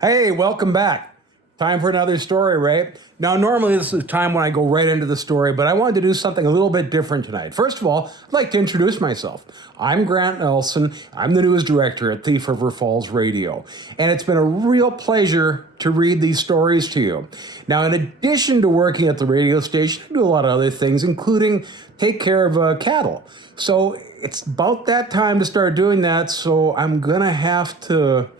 Hey, welcome back. Time for another story, right? Now, normally this is the time when I go right into the story, but I wanted to do something a little bit different tonight. First of all, I'd like to introduce myself. I'm Grant Nelson. I'm the news director at Thief River Falls Radio, and it's been a real pleasure to read these stories to you. Now, in addition to working at the radio station, I do a lot of other things, including take care of cattle. So it's about that time to start doing that, so I'm gonna have to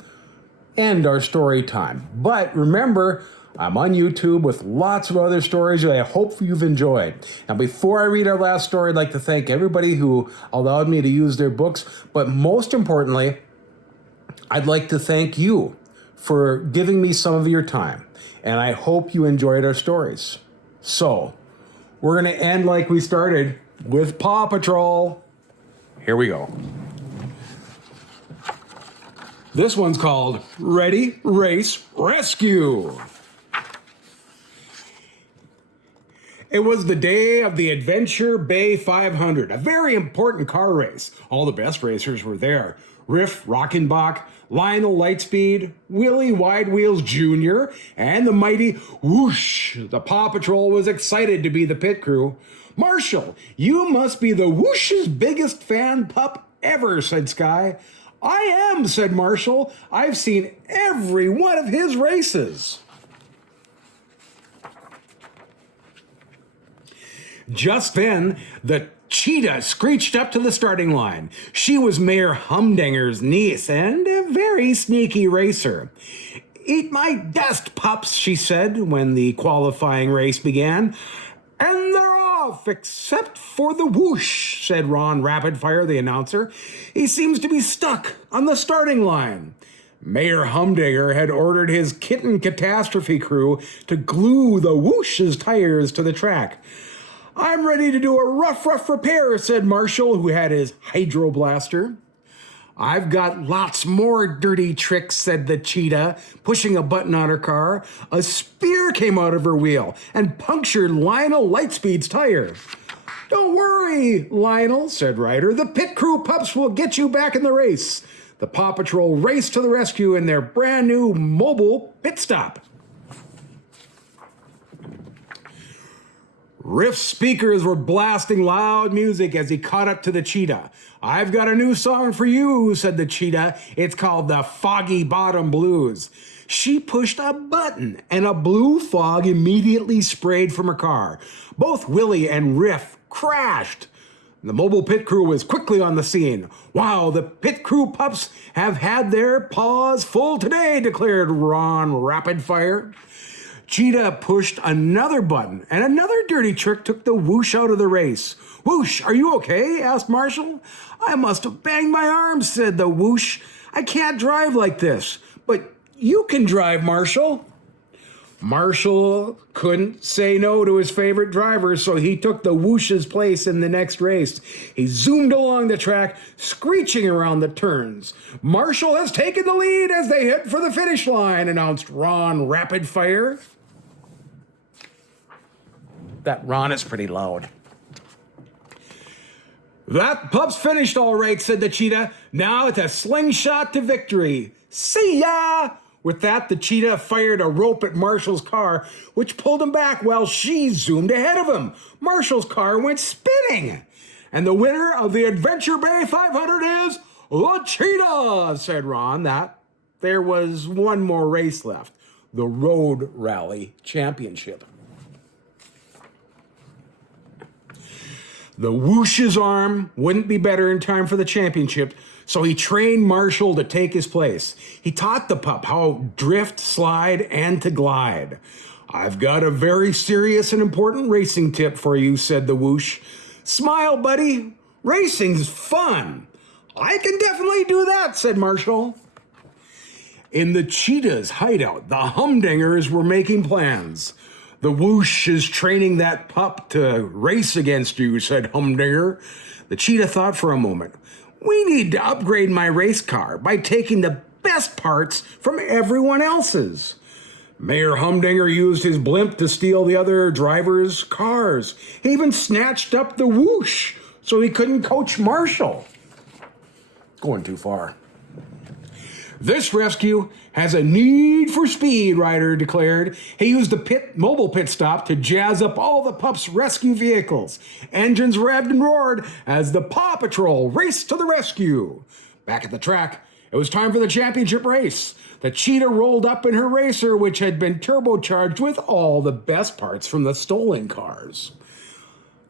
end our story time. But remember, I'm on YouTube with lots of other stories that I hope you've enjoyed. Now, before I read our last story, I'd like to thank everybody who allowed me to use their books. But most importantly, I'd like to thank you for giving me some of your time. And I hope you enjoyed our stories. So, we're going to end like we started with Paw Patrol. Here we go. This one's called Ready, Race, Rescue. It was the day of the Adventure Bay 500, a very important car race. All the best racers were there. Riff Rockenbach, Lionel Lightspeed, Willie Wide Wheels Jr., and the mighty Whoosh. The Paw Patrol was excited to be the pit crew. Marshall, you must be the Whoosh's biggest fan pup ever, said Sky. I am, said Marshall. I've seen every one of his races. Just then, the cheetah screeched up to the starting line. She was Mayor Humdinger's niece and a very sneaky racer. Eat my dust, pups, she said when the qualifying race began. And they're off, except for the Whoosh, said Ron Rapidfire, the announcer. He seems to be stuck on the starting line. Mayor Humdinger had ordered his Kitten Catastrophe crew to glue the Whoosh's tires to the track. I'm ready to do a rough repair, said Marshall, who had his hydroblaster. I've got lots more dirty tricks, said the cheetah, pushing a button on her car. A spear came out of her wheel and punctured Lionel Lightspeed's tire. Don't worry, Lionel, said Ryder. The pit crew pups will get you back in the race. The Paw Patrol raced to the rescue in their brand new mobile pit stop. Riff's speakers were blasting loud music as he caught up to the cheetah. I've got a new song for you, said the cheetah. It's called the Foggy Bottom Blues. She pushed a button and a blue fog immediately sprayed from her car. Both Willie and Riff crashed. The mobile pit crew was quickly on the scene. Wow, the pit crew pups have had their paws full today, declared Ron Rapidfire. Cheetah pushed another button, and another dirty trick took the Whoosh out of the race. Whoosh, are you okay? Asked Marshall. I must have banged my arm, said the Whoosh. I can't drive like this. But you can drive, Marshall. Marshall couldn't say no to his favorite driver, so he took the Whoosh's place in the next race. He zoomed along the track, screeching around the turns. Marshall has taken the lead as they hit for the finish line, announced Ron Rapidfire. That Ron is pretty loud. That pup's finished all right, said the cheetah. Now it's a slingshot to victory. See ya! With that, the cheetah fired a rope at Marshall's car, which pulled him back while she zoomed ahead of him. Marshall's car went spinning. And the winner of the Adventure Bay 500 is the cheetah, said Ron. That there was one more race left, the Road Rally Championship. The Whoosh's arm wouldn't be better in time for the championship, so he trained Marshall to take his place. He taught the pup how to drift, slide, and to glide. I've got a very serious and important racing tip for you, said the Whoosh. Smile, buddy. Racing's fun. I can definitely do that, said Marshall. In the cheetah's hideout, the Humdingers were making plans. The Whoosh is training that pup to race against you, said Humdinger. The cheetah thought for a moment. We need to upgrade my race car by taking the best parts from everyone else's. Mayor Humdinger used his blimp to steal the other drivers' cars. He even snatched up the Whoosh so he couldn't coach Marshall. Going too far. This rescue has a need for speed, Ryder declared. He used the mobile pit stop to jazz up all the pup's rescue vehicles. Engines revved and roared as the Paw Patrol raced to the rescue. Back at the track, it was time for the championship race. The cheetah rolled up in her racer, which had been turbocharged with all the best parts from the stolen cars.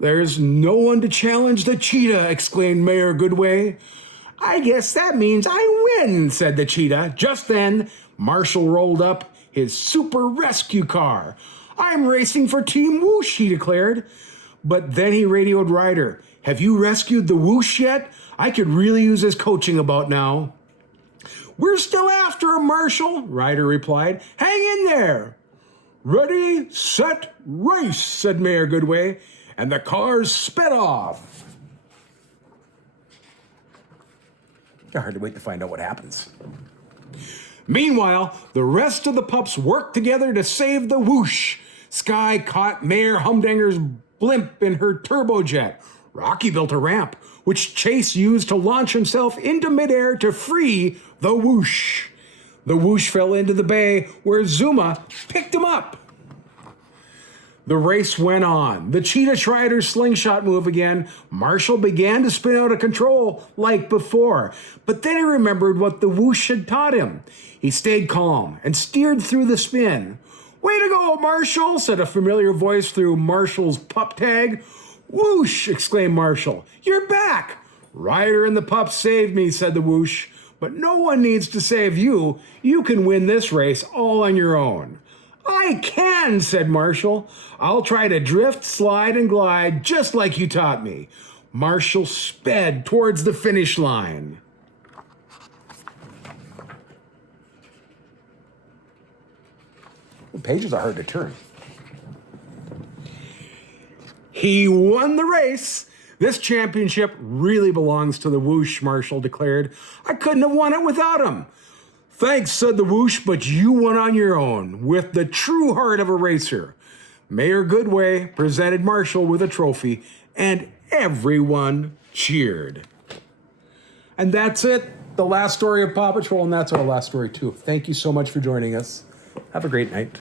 "There's no one to challenge the cheetah," exclaimed Mayor Goodway. "I guess that means I win," said the cheetah. Just then, Marshall rolled up his super rescue car. "I'm racing for Team Whoosh," he declared. But then he radioed Ryder. "Have you rescued the Whoosh yet? I could really use his coaching about now." "We're still after him, Marshall," Ryder replied. "Hang in there." "Ready, set, race," said Mayor Goodway, and the cars sped off. I hard to wait to find out what happens. Meanwhile, the rest of the pups worked together to save the Whoosh. Skye caught Mayor Humdinger's blimp in her turbojet. Rocky built a ramp, which Chase used to launch himself into midair to free the Whoosh. The Whoosh fell into the bay where Zuma picked him up. The race went on. The cheetah tried her slingshot move again. Marshall began to spin out of control like before. But then he remembered what the Whoosh had taught him. He stayed calm and steered through the spin. "Way to go, Marshall," said a familiar voice through Marshall's pup tag. "Whoosh!" exclaimed Marshall. "You're back!" "Ryder and the pup saved me," said the Whoosh. "But no one needs to save you. You can win this race all on your own." "I can," said Marshall. "I'll try to drift, slide, and glide just like you taught me." Marshall sped towards the finish line. The pages are hard to turn. He won the race. "This championship really belongs to the Whoosh," Marshall declared. "I couldn't have won it without him." "Thanks," said the Whoosh, "but you won on your own, with the true heart of a racer." Mayor Goodway presented Marshall with a trophy, and everyone cheered. And that's it. The last story of Paw Patrol, and that's our last story, too. Thank you so much for joining us. Have a great night.